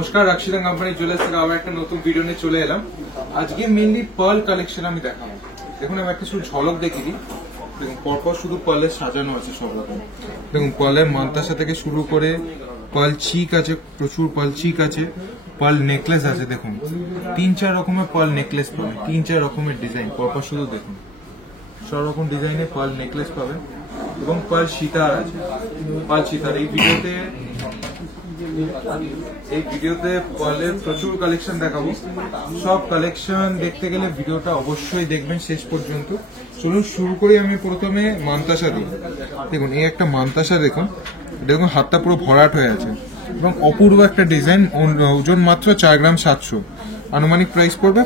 নমস্কার, Rakshita company jewellers থেকে আবার একটা নতুন ভিডিও নিয়ে চলে এলাম। আজকে মেইনলি পার্ল কালেকশন আমি দেখাবো। দেখুন আমি একটা শুধু ঝলক দেখিয়ে দিই। দেখুন পরপর শুধু পার্লের সাজানো আছে সব রকম। দেখুন পার্লের মান্তাসা থেকে শুরু করে পার্ল চিক আছে, প্রচুর পার্ল চিক আছে, পার্ল নেকলেস আছে। দেখুন 3-4 রকমের পার্ল নেকলেস পাবেন, 3-4 রকমের ডিজাইন পরপর শুধু দেখুন। সব রকম ডিজাইনের পার্ল নেকলেস পাবেন এবং পার্ল সীতার আছে। পার্ল সীতার এই ভিডিওতে পার্লের প্রচুর কালেকশন দেখাবো। সব কালেকশন দেখতে গেলে ভিডিওটা অবশ্যই দেখবেন শেষ পর্যন্ত। চলুন শুরু করি। আমি প্রথমে মান্তাসা দিই। দেখুন এই একটা মান্তাসা, দেখুন হাতটা পুরো ভরাট হয়ে আছে এবং অপূর্ব একটা ডিজাইন। ওজন মাত্র 4 গ্রাম 700, আনুমানিক প্রাইস পড়বে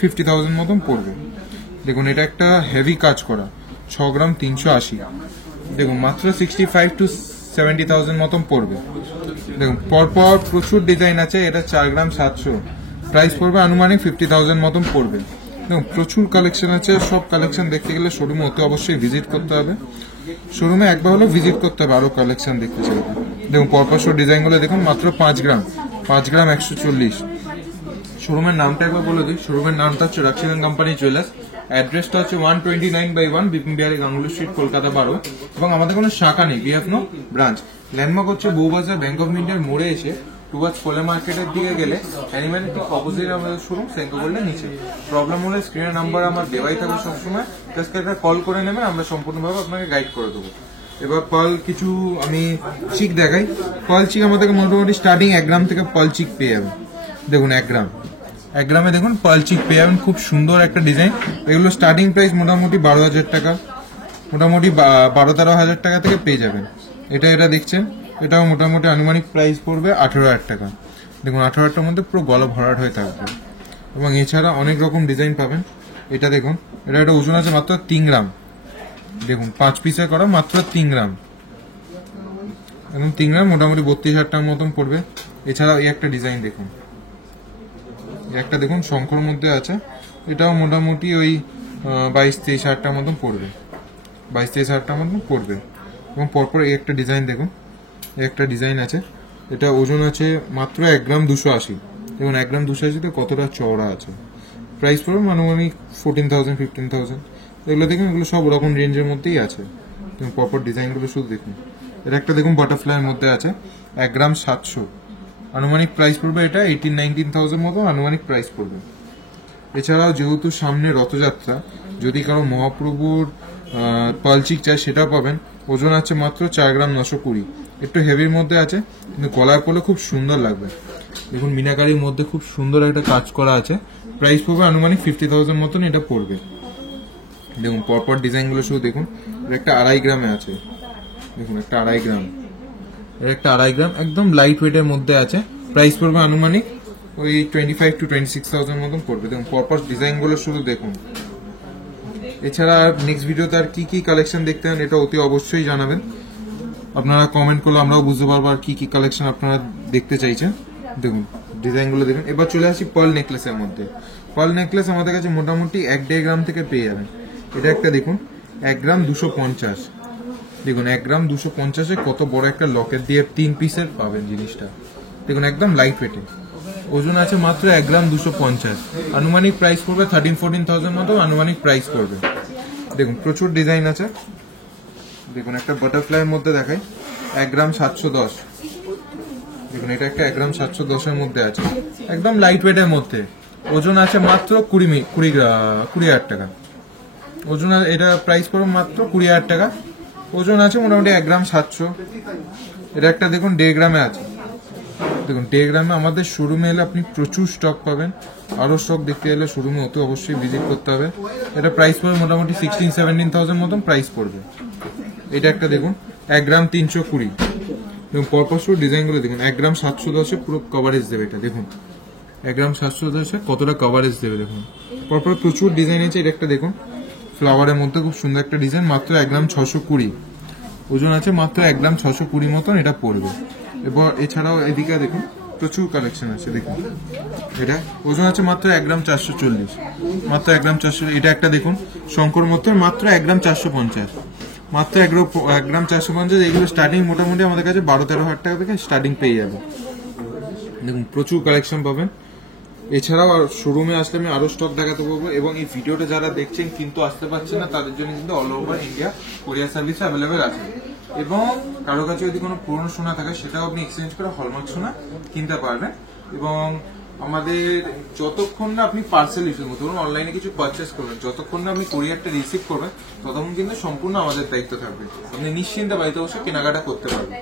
50,000 মতন পড়বে। দেখুন এটা একটা হেভি কাজ করা, 6 গ্রাম 380। দেখুন মাত্র 65 to 70,000 মতন পড়বে। দেখুন পরপর প্রচুর ডিজাইন আছে। এটা 4 গ্রাম 700, প্রাইস পড়বে আনুমানিক 50,000 মতন পড়বে। দেখুন প্রচুর কালেকশন আছে। সব কালেকশন দেখতে গেলে শোরুমে অতি অবশ্যই ভিজিট করতে হবে। শোরুমে একবার হলেও ভিজিট করতে হবে আরো কালেকশন দেখতে চাইলে। দেখুন পরপর সব ডিজাইনগুলো দেখুন, মাত্র 5 গ্রাম 140। শোরুমের নামটা একবার বলে দিই। শোরুমের নামটা হচ্ছে রাক্ষিতা কোম্পানি জুয়েলার্স। অ্যাড্রেসটা হচ্ছে 129/1 বিপিন বিহারি গাঙ্গুলি স্ট্রিট, কলকাতা 12। এবং আমাদের কোনো শাখা নেই, we have no branch. Landmark হচ্ছে বউবাজার ব্যাংক অফ ইন্ডিয়ার মোড়ে এসে টুয়ার্ডস ফলে মার্কেটের দিকে গেলে অ্যানিম্যালের ঠিক অপোজিট আমাদের শোরুম, সেঙ্কো গোল্ডের নিচে। প্রবলেম হলে স্ক্রিনের নাম্বার আমার দেওয়াই থাকবে সবসময়, জাস্ট একটা কল করে নেবেন, আমরা সম্পূর্ণভাবে আপনাকে গাইড করে দেবো। এবার পার্ল কিছু আমি চিক দেখাই। পার্ল চিক আমাদেরকে মোটামুটি স্টার্টিং 1 গ্রাম থেকে পার্ল চিক পেয়ে যাবেন। দেখুন 1 গ্রামে দেখুন পার্ল চিক পেয়ে যাবেন, খুব সুন্দর একটা ডিজাইন। এগুলো স্টার্টিং প্রাইস মোটামুটি 12,000 টাকা, মোটামুটি 12-13,000 টাকা থেকে পেয়ে যাবেন। এটা দেখছেন, এটাও মোটামুটি আনুমানিক প্রাইস পড়বে 18,000 টাকা। দেখুন 18,000 টাকার মধ্যে পুরো গলা ভরাট হয়ে থাকবে। এবং এছাড়া অনেক রকম ডিজাইন পাবেন। এটা দেখুন, এটা ওজন আছে মাত্র 3 গ্রাম। দেখুন 5 পিসে করা, মাত্র 3 গ্রাম। এবং 3 গ্রাম মোটামুটি 32,000 টাকার মতন পড়বে। এছাড়াও এই একটা ডিজাইন দেখুন, একটা দেখুন শঙ্কর মধ্যে আছে। এটাও মোটামুটি ওই 22-23,000 টাকার মতন পড়বে, 22-23,000 টাকার মতন পড়বে। এবং পরপর এই একটা ডিজাইন দেখুন, এই একটা ডিজাইন আছে। এটা ওজন আছে মাত্র 1 গ্রাম 280। দেখুন 1 গ্রাম 280 কতটা চওড়া আছে। প্রাইস পড়বে আনুমানিক 14,000-15,000। এগুলো দেখুন, এগুলো সব ওরকম রেঞ্জের মধ্যেই আছে। পরপর ডিজাইনগুলো শুধু দেখুন। এটা একটা দেখুন বাটারফ্লাইয়ের মধ্যে আছে, 1 গ্রাম 700, আনুমানিক প্রাইস পড়বে এটা 18,000-19,000 মতো আনুমানিক প্রাইস পড়বে। এছাড়াও যেহেতু সামনে রথযাত্রা, যদি কারো মহাপ্রভুর পালচিক চাই সেটাও পাবেন। ওজন আছে মাত্র 4 গ্রাম 920, একটু হেভির মধ্যে আছে, কিন্তু গলায় পড়লে খুব সুন্দর লাগবে। দেখুন মিনাকারির মধ্যে খুব সুন্দর একটা কাজ করা আছে। প্রাইস পড়বে আনুমানিক 50,000 মতন এটা পড়বে। দেখুন পরপর ডিজাইনগুলো শুধু দেখুন। একটা 2.5 গ্রামে আছে, দেখুন একটা 2.5 গ্রাম, একটা 2.5 গ্রাম একদম লাইট ওয়েটের মধ্যে আছে। প্রাইস পড়বে আনুমানিক ওই 25,000-26,000 মতন পড়বে। দেখুন পরপর ডিজাইনগুলো শুধু দেখুন। এছাড়া নেক্সট ভিডিওতে আর কি কি কালেকশন দেখতে চান এটা অতি অবশ্যই জানাবেন। আপনারা কমেন্ট করলে আমরাও বুঝতে পারবো আর কি কি কালেকশন আপনারা দেখতে চাইছেন। দেখুন ডিজাইনগুলো দেখুন। এবার চলে আসি পার্ল নেকলেসের মধ্যে। পার্ল নেকলেস আমাদের কাছে মোটামুটি 1-1.5 গ্রাম থেকে পেয়ে যাবেন। এটা একটা দেখুন 1 গ্রাম 250। দেখুন 1 গ্রাম 250-এ কত বড় একটা লকেট দিয়ে 3 পিসের পাবেন জিনিসটা। দেখুন একদম লাইট ওয়েটে, ওজন আছে মাত্র 1 গ্রাম 250, আনুমানিক প্রাইস পড়বে 13-14,000 মতো আনুমানিক প্রাইস পড়বে। দেখুন প্রচুর ডিজাইন আছে। দেখুন একটা বাটারফ্লাইয়ের মধ্যে দেখাই, 1 গ্রাম 710। দেখুন এটা একটা 1 গ্রাম 710-এর মধ্যে আছে, একদম লাইট ওয়েটের মধ্যে। ওজন আছে মাত্র 20,000 টাকা। ওজন এটা প্রাইস পড়বে মাত্র 20,000 টাকা। ওজন আছে মোটামুটি 1 গ্রাম 700। এটা একটা দেখুন 1.5 গ্রামে আছে। দেখুন 1.5 গ্রামে আমাদের শোরুমে এলে আপনি প্রচুর স্টক পাবেন। আরো স্টক দেখতে এলে শোরুমে অতি অবশ্যই ভিজিট করতে হবে। এটা প্রাইস পড়বে মোটামুটি 16-17,000 মতন প্রাইস পড়বে। এটা একটা দেখুন 1 গ্রাম 320। এবং পরপর ডিজাইনগুলো দেখুন। 1 গ্রাম 710-এ পুরো কভারেজ দেবে এটা। দেখুন 1 গ্রাম 710-এ কতটা কভারেজ দেবে দেখুন। পরপর প্রচুর ডিজাইন আছে। এটা একটা দেখুন ফ্লাওয়ারের মধ্যে খুব সুন্দর একটা ডিজাইন, মাত্র 1 গ্রাম 620। ওজন আছে মাত্র 1 গ্রাম 620 মতন এটা পড়বে। এবার এছাড়াও এদিকে দেখুন প্রচুর কালেকশন আছে। দেখুন এটা ওজন আছে মাত্র 1 গ্রাম 440, মাত্র 1 গ্রাম 400। এটা একটা দেখুন শঙ্কর মধ্যে মাত্র 1 গ্রাম 450, মাত্র 1 গ্রাম 450। এগুলো স্টার্টিং মোটামুটি আমাদের কাছে 12-13,000 টাকা থেকে স্টার্টিং পেয়ে যাবে। দেখুন প্রচুর কালেকশন পাবেন। এছাড়াও আর শোরুমে আসলে আমি আরো স্টক দেখাতে পারবো। এবং এই ভিডিওটা যারা দেখছেন কিন্তু আসতে পারছেন না, তাদের জন্য কিন্তু অল ওভার ইন্ডিয়া কোরিয়ার সার্ভিস অ্যাভেলেবেল আছে। এবং কারো কাছে যদি কোনো পুরনো সোনা থাকে সেটাও আপনি এক্সচেঞ্জ করে হলমার্ক সোনা কিনতে পারবেন। এবং আমাদের যতক্ষণ না আপনি পার্সেল রিসিভ করতে ধরুন অনলাইনে কিছু পারচেস করবেন, যতক্ষণ না আপনি কোরিয়ারটা রিসিভ করবেন ততক্ষণ কিন্তু সম্পূর্ণ আমাদের দায়িত্ব থাকবে। আপনি নিশ্চিন্তে বাড়িতে বসে কেনাকাটা করতে পারবেন।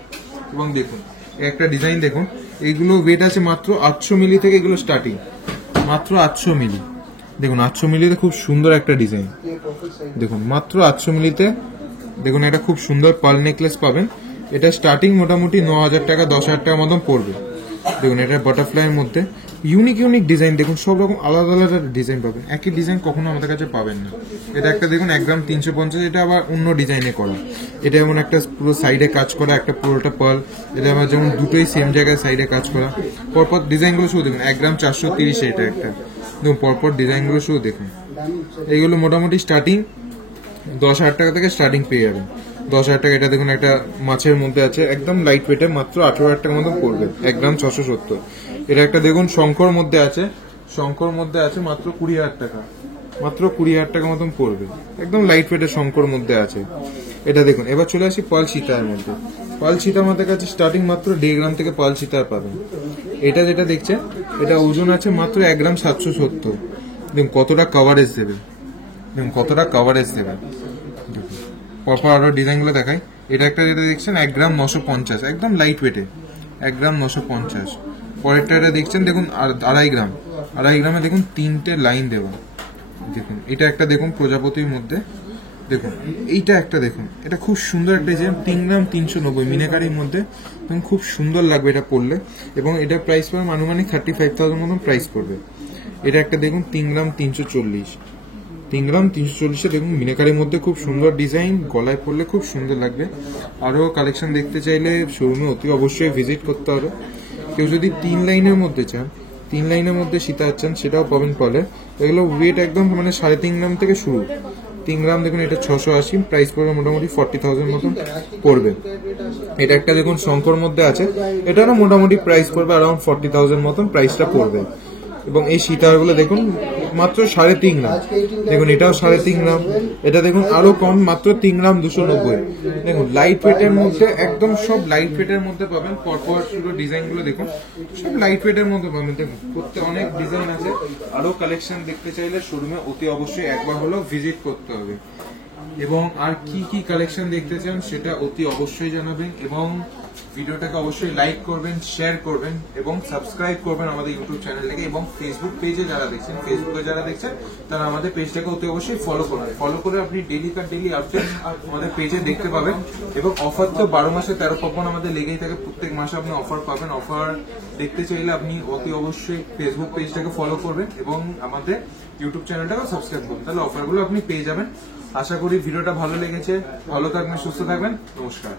এবং দেখুন একটা ডিজাইন দেখুন, এইগুলো ওয়েট আছে মাত্র 800 মিলি থেকে, এগুলো স্টার্টিং মাত্র 800 মিলি। দেখুন 800 মিলিতে খুব সুন্দর একটা ডিজাইন, দেখুন মাত্র 800 মিলিতে দেখুন একটা খুব সুন্দর পার্ল নেকলেস পাবেন। এটা স্টার্টিং মোটামুটি 9,000 টাকা 10,000 টাকা মতন পড়বে। দেখুন এটা বাটারফ্লাইয়ের মধ্যে ইউনিক ইউনিক ডিজাইন, দেখুন সব রকম আলাদা আলাদা ডিজাইন পাবেন, একই ডিজাইন কখনো আমাদের কাছে পাবেন না। এটা একটা দেখুন 1 গ্রাম 350, এটা আবার অন্য ডিজাইনে করা। এটা যেমন একটা পুরো সাইডে কাজ করা, একটা পুরোটা পার্ল, এটা আবার যেমন দুটোই সেম জায়গায় সাইডে কাজ করা। পরপর ডিজাইনগুলো শুধু দেখুন 1 গ্রাম 430, এটা একটা দেখুন পরপর ডিজাইনগুলো শুধু দেখুন। এইগুলো মোটামুটি স্টার্টিং 10,000 টাকা থেকে স্টার্টিং পেয়ে যাবেন। 10,000 টাকা। এটা দেখুন একটা মাছের মধ্যে আছে, একদম লাইট ওয়েটে, মাত্র 18,000 টাকার মতো পড়বে, 1 গ্রাম 670। এটা একটা দেখুন শঙ্কর মধ্যে আছে, শঙ্কর মধ্যে আছে মাত্র 20,000 টাকা, মাত্র 20,000 টাকা মতন পড়বে, একদম লাইট ওয়েটের শঙ্কর মধ্যে আছে। এটা দেখুন। এবার চলে আসি পার্ল সীতার মধ্যে। পার্ল সীতা আমাদের কাছে স্টার্টিং মাত্র 1.5 গ্রাম থেকে পার্ল সীতার পাবেন। এটা যেটা দেখছেন এটা ওজন আছে মাত্র 1 গ্রাম 770। দেখুন কতটা কভারেজ দেবে, দেখুন কতটা কভারেজ দেবে। পরপর আরো ডিজাইনগুলো দেখাই। এটা একটা যেটা দেখছেন 1 গ্রাম 950, একদম লাইট ওয়েটে, 1 গ্রাম 950। পরেরটা এটা দেখছেন দেখুন 2.5 গ্রাম, 2.5 গ্রামে দেখুন 3টে লাইন দেওয়া। দেখুন এটা একটা দেখুন প্রজাপতির মধ্যে, দেখুন এইটা একটা দেখুন, এটা খুব সুন্দর একটা ডিজাইন, 3 গ্রাম 390 মিনাকারির মধ্যে, এবং খুব সুন্দর লাগবে এটা পরলে। এবং এটা প্রাইস পড়বে আনুমানিক 35,000 মতন প্রাইস পড়বে। এটা একটা দেখুন 3 গ্রাম 340, 3 গ্রাম 340 দেখুন মিনাকারির মধ্যে, খুব সুন্দর ডিজাইন, গলায় পরলে খুব সুন্দর লাগবে। আরো কালেকশন দেখতে চাইলে শোরুমে অতি অবশ্যই ভিজিট করতে হবে। কেউ যদি 3 লাইনের মধ্যে চান, 3 লাইনের মধ্যে সীতা চান, সেটাও পাবেন পারলে। এগুলো ওয়েট একদম মানে 3.5 গ্রাম থেকে শুরু। 3 গ্রাম দেখুন এটা 680, প্রাইস পড়বে মোটামুটি 40,000 মতন পড়বে। এটা একটা দেখুন শঙ্কর মধ্যে আছে, এটারও মোটামুটি প্রাইস পড়বে অ্যারাউন্ড 40,000 মতন প্রাইসটা পড়বে। এবং এই সীতারগুলো দেখুন মাত্র 3.5 গ্রাম, দেখুন এটাও 3.5 গ্রাম। এটা দেখুন আরো কম, মাত্র 3 গ্রাম 290। দেখুন লাইট ওয়েটের মধ্যে, একদম সব লাইট ওয়েটের মধ্যে পাবেন। পরপর পুরো ডিজাইন গুলো দেখুন সব লাইট ওয়েটের মধ্যে পাবেন। দেখুন প্রত্যেক অনেক ডিজাইন আছে। আরো কালেকশন দেখতে চাইলে শোরুমে অতি অবশ্যই একবার হলেও ভিজিট করতে হবে। এবং আর কি কি কালেকশন দেখতে চান সেটা অতি অবশ্যই জানাবেন। এবং ভিডিওটাকে অবশ্যই লাইক করবেন, শেয়ার করবেন এবং সাবস্ক্রাইব করবেন আমাদের ইউটিউব চ্যানেলটাকে। এবং ফেসবুক পেজে যারা দেখছেন, ফেসবুকে যারা দেখছেন তারা আমাদের পেজটাকে অতি অবশ্যই ফলো করবেন। ফলো করে আপনি ডেলি আপডেট আমাদের পেজে দেখতে পাবেন। এবং অফার তো 12 মাসে 13 পার্বণ আমাদের লেগেই থাকে, প্রত্যেক মাসে আপনি অফার পাবেন। অফার দেখতে চাইলে আপনি অতি অবশ্যই ফেসবুক পেজটাকে ফলো করবেন এবং আমাদের ইউটিউব চ্যানেলটাকে সাবস্ক্রাইব করবেন, তাহলে অফারগুলো আপনি পেয়ে যাবেন। আশা করি ভিডিওটা ভালো লেগেছে। ভালো থাকবেন, সুস্থ থাকবেন, নমস্কার।